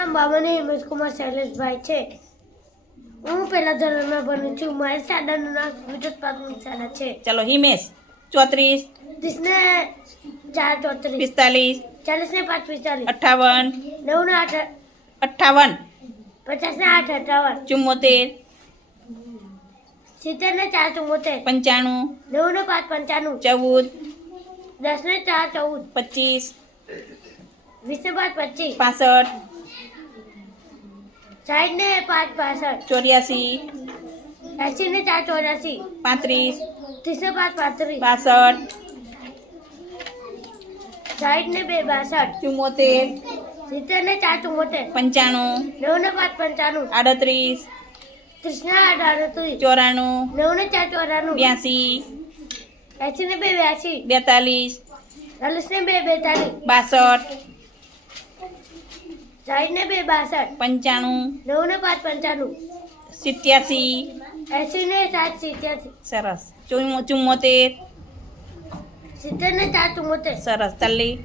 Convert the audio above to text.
નામ બાબાની હિમેશકુમાર શૈલેષભાઈ છે. હું પહેલા ધોરણમાં ભણું છું. મારી શાળાનું નામ વિદ્યુત પ્રાથમિક શાળા છે. ચલો હિમેશ ચોત્રીસ ત્રીસને ચાર ચોત્રીસ. પિસ્તાલીસ ચાલીસ ને પાંચ પિસ્તાલીસ. અઠ્ઠાવન નવ ને આઠ અઠ્ઠાવન પચાસ ને આઠ અઠાવન. ચુમ્મોતેર સિત્તેર ને ચાર ચુમ્મોતેર. પંચાણું નવ ને પાંચ પંચાણું. ચૌદ દસ ને ચાર ચૌદ. પચીસ વીસ ને પાંચ પચીસ. પાસઠ સાઠ ને પાંચ પાસઠ. ચોર્યાસી. એસી ને ચાર ચોર્યાસી. પાંત્રીસ. ત્રીસ ને પાંચ પાંત્રીસ. બાસઠ. સાઈઠ ને બે બાસઠ. ચુમ્મોતેર સિત્તેર ને ચાર ચુમ્મોતેર પંચાણું. નવ ને પાંચ પંચાણું. આડત્રીસ. ત્રીસ ને આઠ આડત્રીસ. ચોરાણું. નવ ને ચાર ચોરાણું. બ્યાસી. એસી ને બે બ્યાસી. બેતાલીસ. ચાલીસ ને બે બેતાલીસ. બાસઠ. સાઠ ને બે બાસઠ. પંચાણું. નવ ને પાંચ પંચાણું. સિત્યાસી. એસી ને સાત સિત્યાસી. સરસ. ચુમ્મો- ચુમ્મોતેર. સિત્તેર ને ચાર ચુમ્મોતેર. સરસ. ચાલી